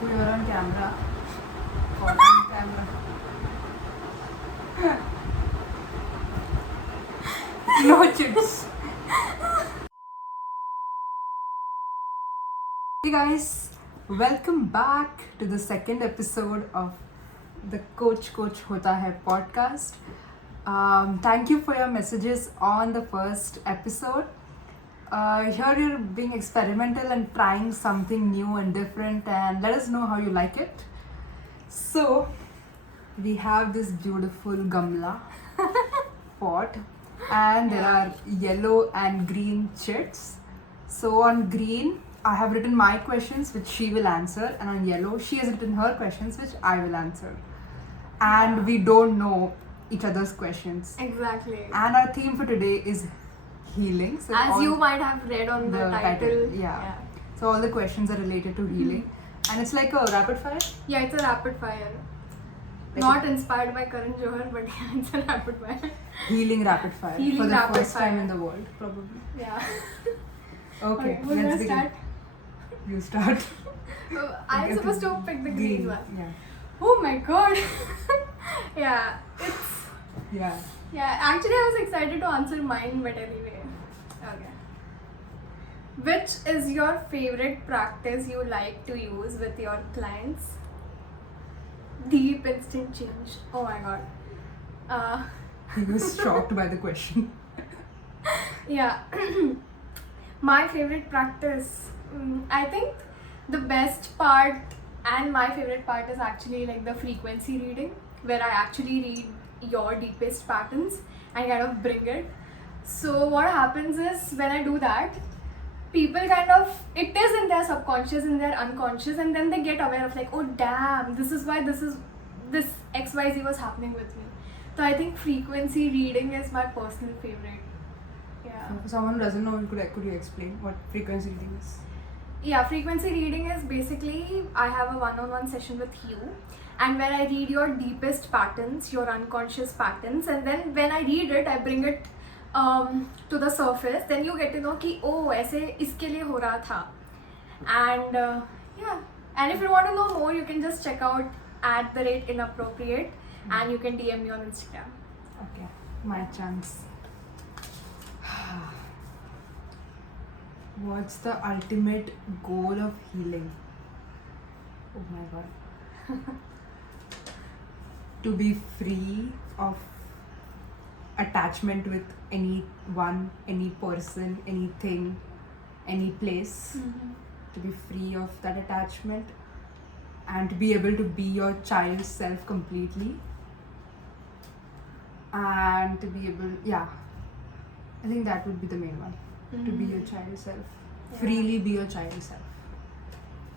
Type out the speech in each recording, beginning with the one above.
You're on camera. Caught on camera. No chips. Hey guys, welcome back to the second episode of the Coach Hota Hai podcast. Thank you for your messages on the first episode. Here you're being experimental and trying something new and different, and let us know how you like it. So, we have this beautiful gamla pot, and there are yellow and green chits. So, on green, I have written my questions which she will answer, and on yellow, she has written her questions which I will answer. And we don't know each other's questions. Exactly. And our theme for today is healing. So As all you might have read on the title. Yeah. So all the questions are related to healing. And it's like a rapid fire. Yeah, it's a rapid fire. Like Not inspired by Karan Johar, but yeah, it's a rapid fire. Healing rapid fire. Healing for the rapid first time fire. in the world, probably. Yeah. Okay, who's let's gonna begin. start? You start. I'm Okay, supposed to pick the green one. Yeah. Oh my god. Yeah, it's. Yeah. Yeah, actually, I was excited to answer mine, but anyway. Okay. Which is your favorite practice you like to use with your clients? Deep instant change. Oh my god. He was shocked by the question. Yeah. My favorite practice. I think the best part and my favorite part is actually like the frequency reading, where I actually read your deepest patterns and kind of bring it. So what happens is when I do that, people kind of, it is in their subconscious, in their unconscious, and then they get aware of like, oh damn, this is why this XYZ was happening with me. So I think frequency reading is my personal favorite. Yeah. For someone who doesn't know, could you explain what frequency reading is? Yeah, frequency reading is basically I have a one-on-one session with you, and where I read your deepest patterns, your unconscious patterns, and then when I read it, I bring it to the surface. Then you get to know कि oh ऐसे इसके लिए हो रहा था, and yeah. And if you want to know more, you can just check out @inappropriate, and you can DM me on Instagram. Okay, my chance. What's the ultimate goal of healing? Oh my god. To be free of attachment with anyone, any person, anything, any place. To be free of that attachment and to be able to be your child self completely. And to be able, I think that would be the main one. To be your child self. Yeah. Freely be your child self.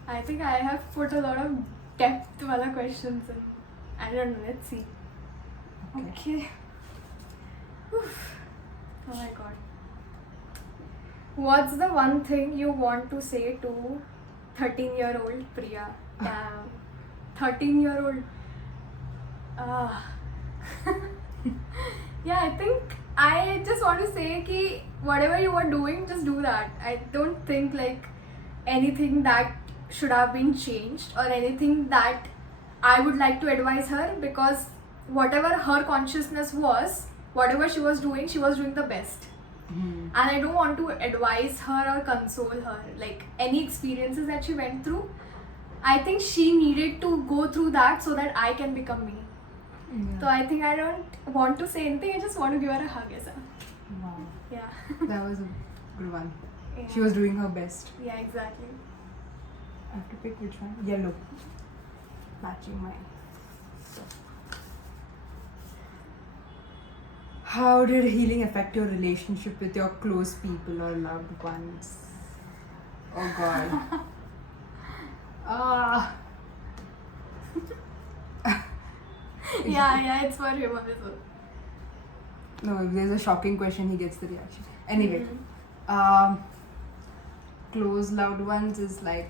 I think I have put a lot of depth wala questions in. I don't know, let's see. Okay. Oof. Oh my god. What's the one thing you want to say to 13-year-old Priya? Damn. 13-year-old. Yeah, I think I just want to say ki whatever you are doing, just do that. I don't think like anything that should have been changed or anything that I would like to advise her, because whatever her consciousness was, whatever she was doing the best. And I don't want to advise her or console her. Like any experiences that she went through, I think she needed to go through that so that I can become me. So I think I don't want to say anything, I just want to give her a hug. Wow. Yeah. That was a good one. Yeah. She was doing her best. Yeah, exactly. I have to pick which one? Yellow. Matching mine. How did healing affect your relationship with your close people or loved ones? Oh god. Yeah, it's for him also. No, if there's a shocking question, he gets the reaction. Anyway, close loved ones is like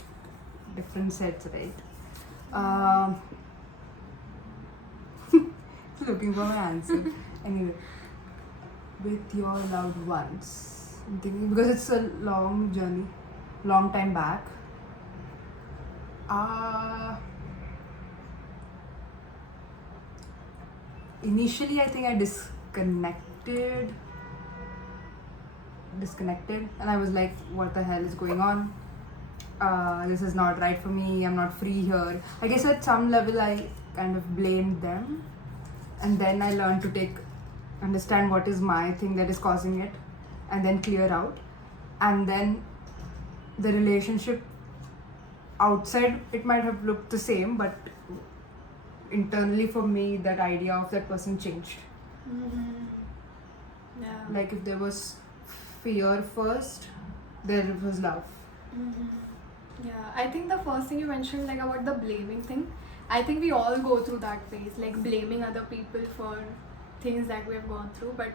different sets, right? Looking for my answer. Anyway, with your loved ones, I'm thinking because it's a long journey, long time back. Uh, Initially, I think I disconnected, and I was like, what the hell is going on? This is not right for me. I'm not free here. I guess at some level I kind of blamed them, and then I learned to understand what is my thing that is causing it, and then clear out, and then the relationship outside it might have looked the same, but internally for me that idea of that person changed. Yeah. Like if there was fear first, there was love. Yeah, I think the first thing you mentioned, like about the blaming thing, I think we all go through that phase, like blaming other people for things that we have gone through. But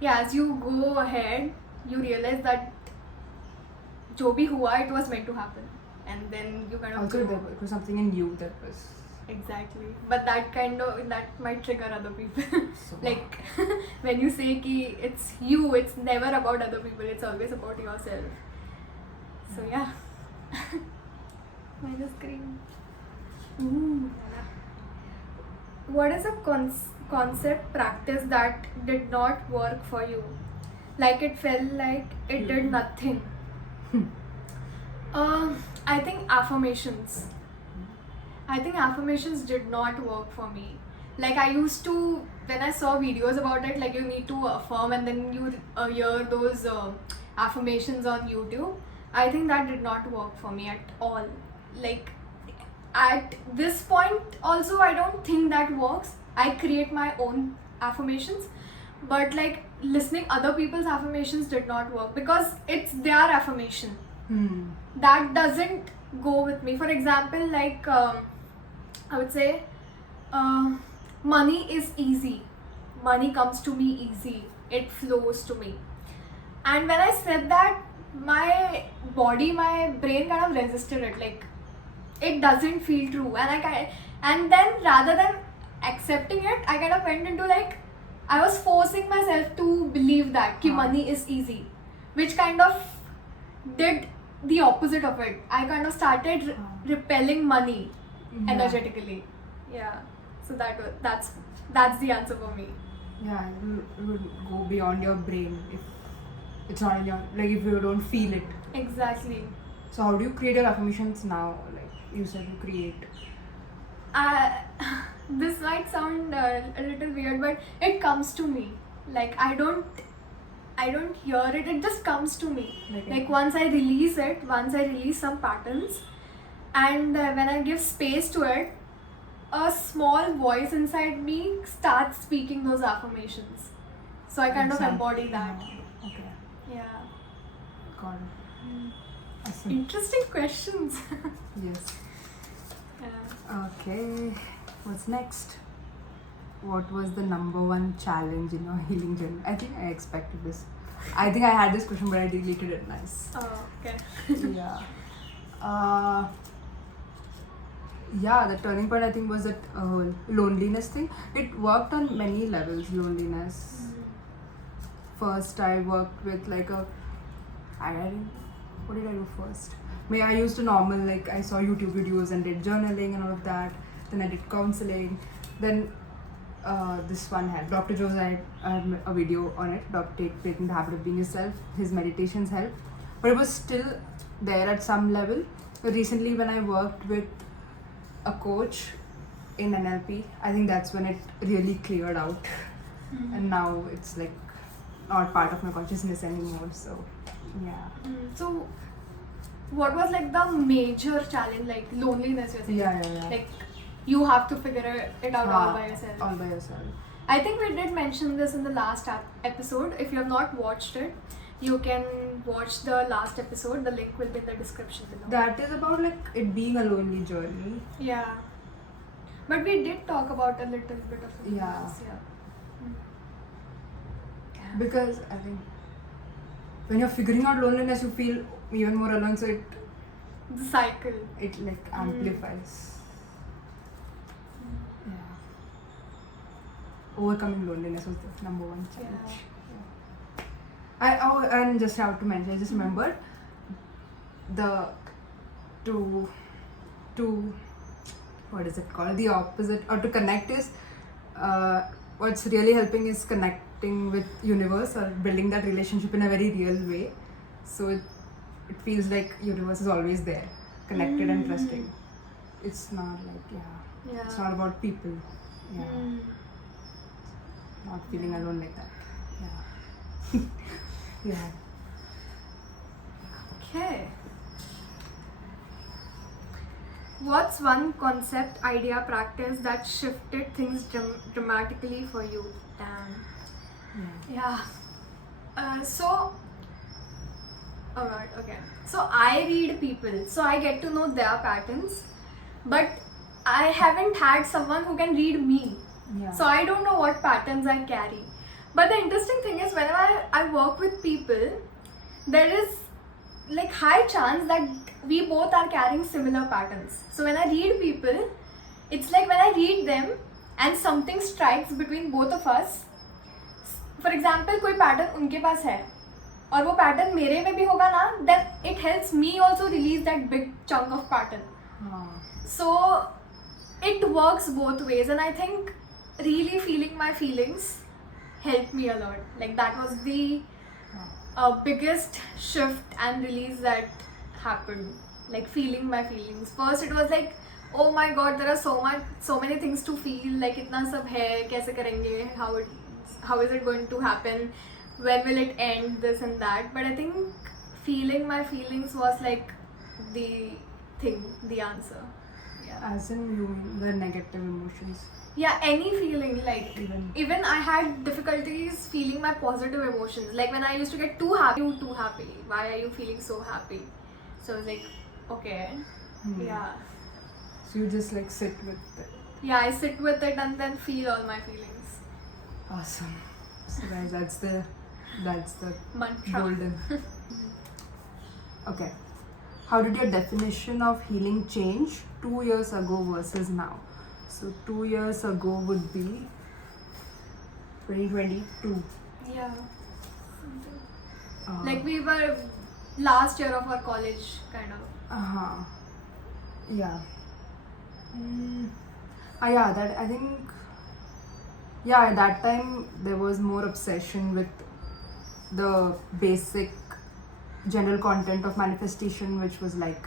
yeah, as you go ahead, you realize that jo bhi hua, it was meant to happen, and then you kind of Also, grow. it was something in you that was Exactly, but that might trigger other people. so. Like when you say ki it's you, it's never about other people, it's always about yourself. So yeah. Minus screen. Ooh. What is a concept practice that did not work for you? Like it felt like it did nothing. I think affirmations. I think affirmations did not work for me. Like I used to, when I saw videos about it, like you need to affirm and then you hear those affirmations on YouTube. I think that did not work for me at all. Like at this point also I don't think that works. I create my own affirmations, but like listening other people's affirmations did not work because it's their affirmation. That doesn't go with me. For example, like I would say money is easy. Money comes to me easy. It flows to me. And when I said that, my body, my brain kind of resisted it. Like it doesn't feel true. And then rather than accepting it, I kind of went into like I was forcing myself to believe that ki money is easy, which kind of did the opposite of it. I kind of started repelling money energetically. Yeah. So that's the answer for me. Yeah, it would go beyond your brain if it's not in your, like if you don't feel it. Exactly. So how do you create your affirmations now? Like you said, you create. This might sound a little weird, but it comes to me. Like I don't hear it. It just comes to me. Like once I release it, once I release some patterns, and when I give space to it, a small voice inside me starts speaking those affirmations. So I kind of embody that. Okay. Yeah. Got it. Awesome. Interesting questions. Yes. Yeah. Okay. What's next? What was the number one challenge in your healing journey? I think I expected this. I think I had this question, but I deleted it. Nice. Oh, okay. Yeah. Yeah, the turning point I think was that loneliness thing. It worked on many levels. Loneliness. First, I worked with like what did I do first? I used to normal, like I saw YouTube videos and did journaling and all of that. Then I did counseling. Then this one helped. Dr. Joe's, I had a video on it. Breaking the Habit of Being Yourself. His meditations helped. But it was still there at some level. But recently when I worked with a coach in NLP, I think that's when it really cleared out. And now it's like not part of my consciousness anymore. So yeah. So what was like the major challenge, like loneliness you're saying? Yeah. Like you have to figure it out all by yourself. All by yourself. I think we did mention this in the last episode. If you have not watched it, you can watch the last episode. The link will be in the description below. That is about like it being a lonely journey. Yeah. But we did talk about a little bit of loneliness. Yeah. Because I think when you're figuring out loneliness, you feel even more alone. So The cycle. it like amplifies. Yeah. Overcoming loneliness was the number one challenge. Yeah. And just have to mention, I just remembered to to, what is it called, the opposite, or to connect is, what's really helping is connecting with universe or building that relationship in a very real way. So it feels like universe is always there, connected and trusting. It's not like, it's not about people. Not feeling alone like that. Yeah. Okay. What's one concept, idea, practice that shifted things dramatically for you? Damn. Yeah. Oh god, okay. So I read people, so I get to know their patterns, but I haven't had someone who can read me. Yeah. So I don't know what patterns I carry. But the interesting thing is, whenever I work with people, there is like high chance that we both are carrying similar patterns. So when I read people, it's like when I read them and something strikes between both of us. For example, कोई pattern उनके पास है और वो pattern मेरे में भी होगा ना, then it helps me also release that big chunk of pattern. So it works both ways, and I think really feeling my feelings helped me a lot. Like that was the biggest shift and release that happened. Like feeling my feelings. First it was like, oh my god, there are so many things to feel. Like itna sab hai, kaise karenge? How is it going to happen? When will it end? This and that. But I think feeling my feelings was like the thing, the answer. Yeah. As in you mean the negative emotions? Yeah, any feeling, like even I had difficulties feeling my positive emotions. Like when I used to get too happy, why are you feeling so happy? So I was like, okay, yeah. So you just like sit with it. Yeah, I sit with it and then feel all my feelings. Awesome. So guys, that's the Mantra. golden. Okay. How did your definition of healing change 2 years ago versus now? So 2 years ago would be 2022. Yeah. Like we were last year of our college, kind of. Yeah. Yeah, that I think. Yeah, at that time there was more obsession with the basic general content of manifestation, which was like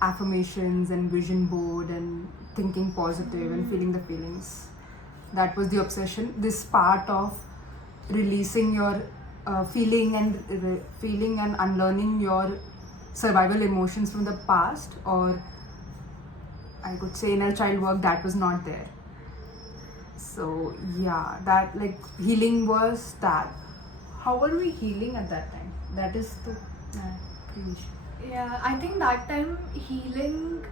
affirmations and vision board and thinking positive and feeling the feelings. That was the obsession. This part of releasing your feeling and unlearning your survival emotions from the past, or I could say inner child work, that was not there. So yeah, that like healing was that. How were we healing at that time? That is the creation. Yeah, I think that time healing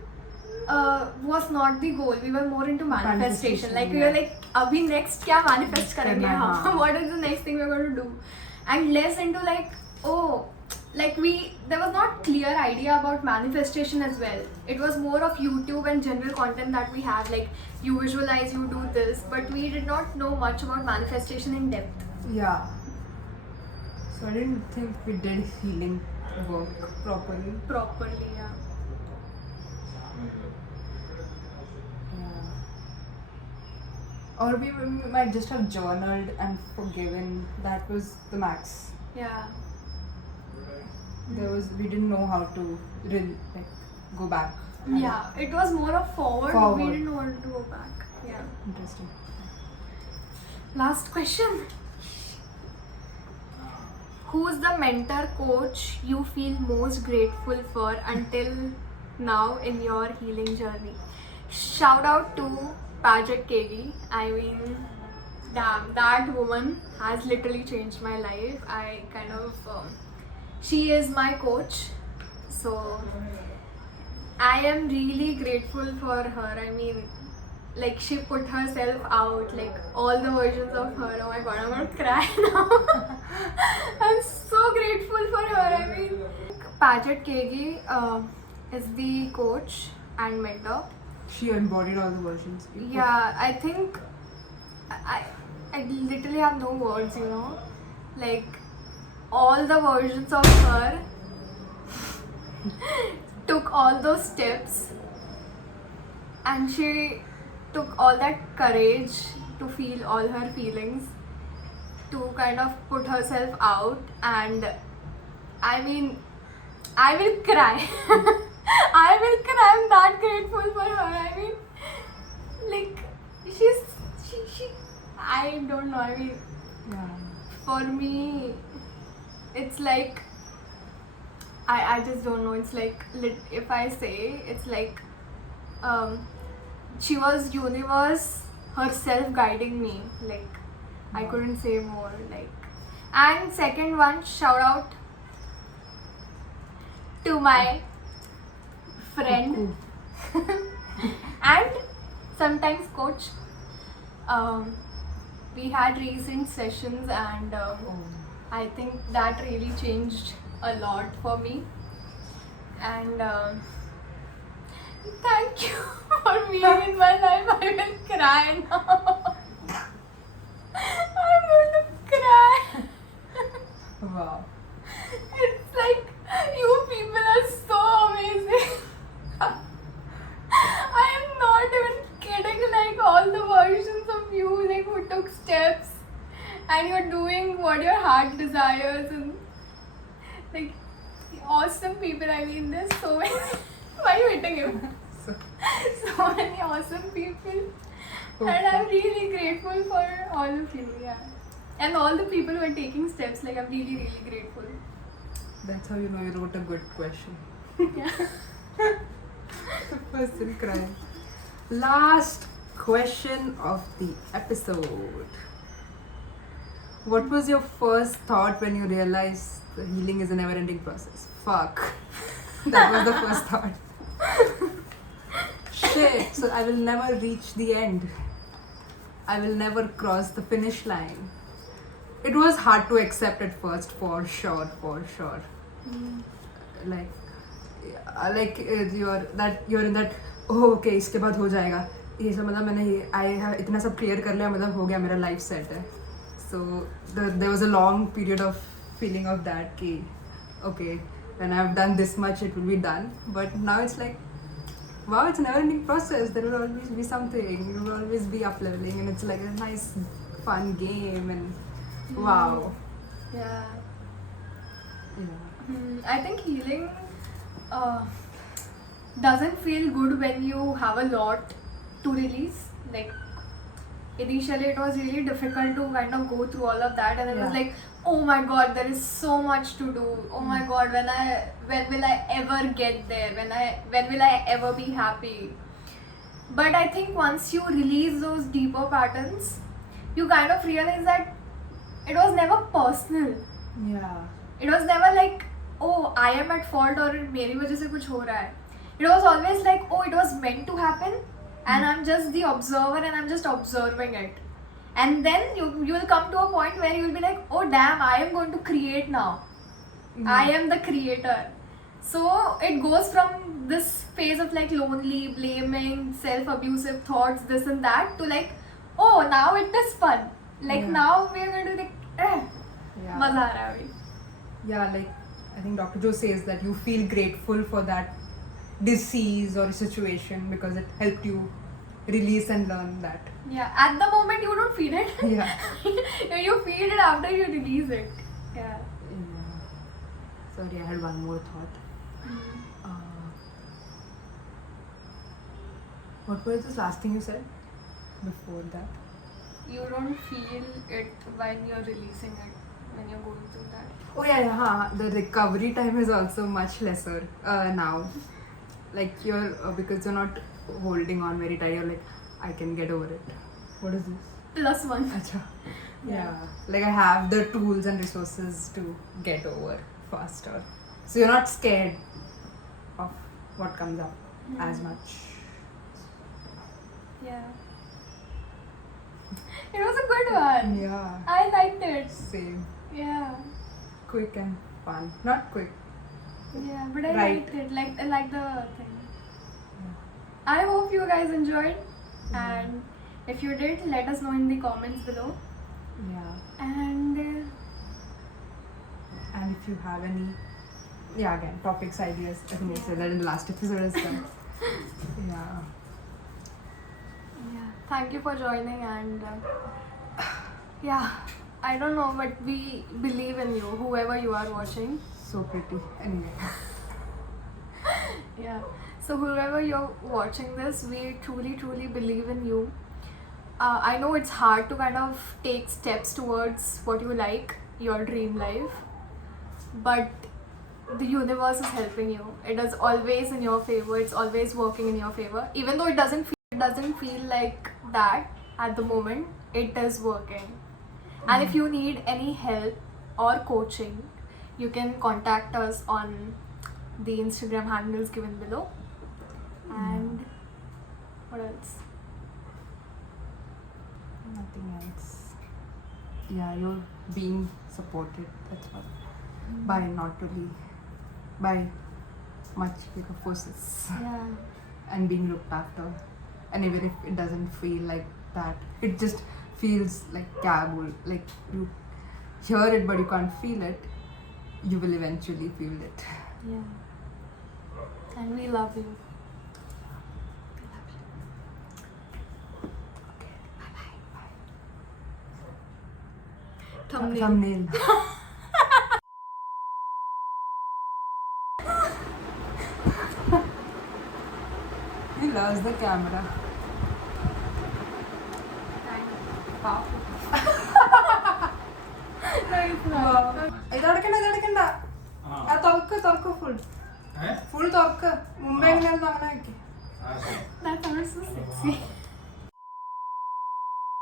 was not the goal. We were more into manifestation. Like we were like, abhi next kya manifest karenge hum? What is the next thing we're going to do? And less into like, oh, like there was not clear idea about manifestation as well. It was more of YouTube and general content that we have. Like you visualize, you do this, but we did not know much about manifestation in depth. Yeah. So I didn't think we did healing work properly. Yeah. Or we might just have journaled and forgiven. That was the max. Yeah. We didn't know how to go back. Yeah, it was more of forward. We didn't want to go back. Yeah. Interesting. Last question. Who's the mentor, coach you feel most grateful for until now in your healing journey? Shout out to Paget Kegi. I mean, damn, that woman has literally changed my life. She is my coach. So I am really grateful for her. I mean, like she put herself out, like all the versions of her. Oh my god, I'm gonna cry now. I'm so grateful for her. I mean, Paget Kegi is the coach and mentor. She embodied all the versions. Yeah, I think I literally have no words, you know. Like all the versions of her took all those steps and she took all that courage to feel all her feelings, to kind of put herself out. And I mean, I will cry. I will cry. I'm that grateful for her. I mean, like, she I don't know. I mean, Yeah. for me, it's like, I just don't know. It's like, if I say, it's like, she was universe herself guiding me. Like, I Wow. couldn't say more. Like, and second one, shout out to my friend Cuckoo. and sometimes coach. We had recent sessions, and Oh. I think that really changed a lot for me. And thank you for being in my life. I will cry now. I'm going to cry. Wow. It's like, you people are so amazing. I am not even kidding. Like, all the versions of you, like, who took steps, and you're doing what your heart desires, and like, awesome people. I mean, there's so many. Why are you hitting him? So, So many awesome people, and I'm really grateful for all of you. Yeah, and all the people who are taking steps. Like, I'm really, really grateful. that's how you know you wrote a good question. Yeah. The person crying. Last question of the episode. What was your first thought when you realized the healing is a never ending process? Fuck. That was the first thought. Shit. So I will never reach the end. I will never cross the finish line. It was hard to accept at first, for sure, for sure. Like, you're in that, oh okay, इसके बाद हो जाएगा, ये सब मतलब मैंने I have इतना सब clear कर लिया, मतलब हो गया, मेरा life set है. So there was a long period of feeling of that कि okay, when I've done this much it will be done. But now it's like, wow, it's a never ending process. There will always be something, you will always be up leveling, and it's like a nice fun game. And wow. Yeah. Yeah. I think healing doesn't feel good when you have a lot to release. Like, initially it was really difficult to kind of go through all of that, and it was Yeah. like, oh my god, there is so much to do. Oh my god, when will I ever get there? When will I ever be happy? But I think once you release those deeper patterns, you kind of realize that it was never personal. Yeah. It was never like, oh, I am at fault or मेरी वजह से कुछ हो रहा है. It was always like, oh, it was meant to happen, and I'm just the observer, and I'm just observing it. And then you will come to a point where you will be like, oh damn, I am going to create now. I am the creator. So it goes from this phase of like lonely, blaming, self-abusive thoughts, this and that, to like, oh, now it is fun. Like, Yeah. now we are going to like, Yeah. मजा आ रहा है अभी. Yeah, like I think Dr. Joe says that you feel grateful for that disease or situation because it helped you release and learn that. Yeah, at the moment you don't feel it. Yeah. You feel it after you release it. Yeah. Yeah. Sorry, I had one more thought. What was this last thing you said before that? You don't feel it when you're releasing it, when you're going through that. Oh yeah, yeah. The recovery time is also much lesser now. Like because you're not holding on very tight. You're like, I can get over it. What is this? +1. Acha. Yeah. Yeah. Like I have the tools and resources to get over faster. So you're not scared of what comes up as much. Yeah. It was a good one. Yeah. I liked it. Same. Yeah. Quick and fun. Not quick. Yeah, but I Right. liked it. I like the thing. I hope you guys enjoyed. And if you did, let us know in the comments below. Yeah. And And if you have any, again, topics, ideas, I think we said that in the last episode as well. Yeah. thank you for joining, and yeah, I don't know, but we believe in you, whoever you are watching. So pretty. Anyway. Yeah. So whoever you're watching this, we truly, truly believe in you. I know it's hard to kind of take steps towards what you like, your dream life, but the universe is helping you. It is always in your favor. It's always working in your favor. Even though it doesn't feel like that at the moment, it is working. And if you need any help or coaching, you can contact us on the Instagram handles given below. And what else? Nothing else. Yeah, you're being supported. That's all. By not really, by much bigger forces, Yeah. and being looked after. And even if it doesn't feel like that, it just feels like Kabul. Like you hear it, but you can't feel it. You will eventually feel it. Yeah. And we love you. Thumbnail. Thumbnail. He loves the camera. ഇതടക്കണ്ട ആ തുറക്ക് full തുറക്ക് മുമ്പേ എങ്ങനെയായിരുന്നു അങ്ങനെ വെക്ക് That sounds so sexy.